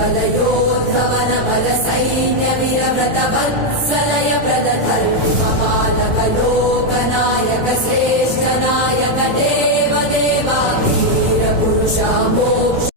बलयोद्धवन बल सैन्य वीरव्रत वत्सलय प्रदधर्मपालक लोकनायक श्रेष्ठ नायक देव देवा वीर पुरुषा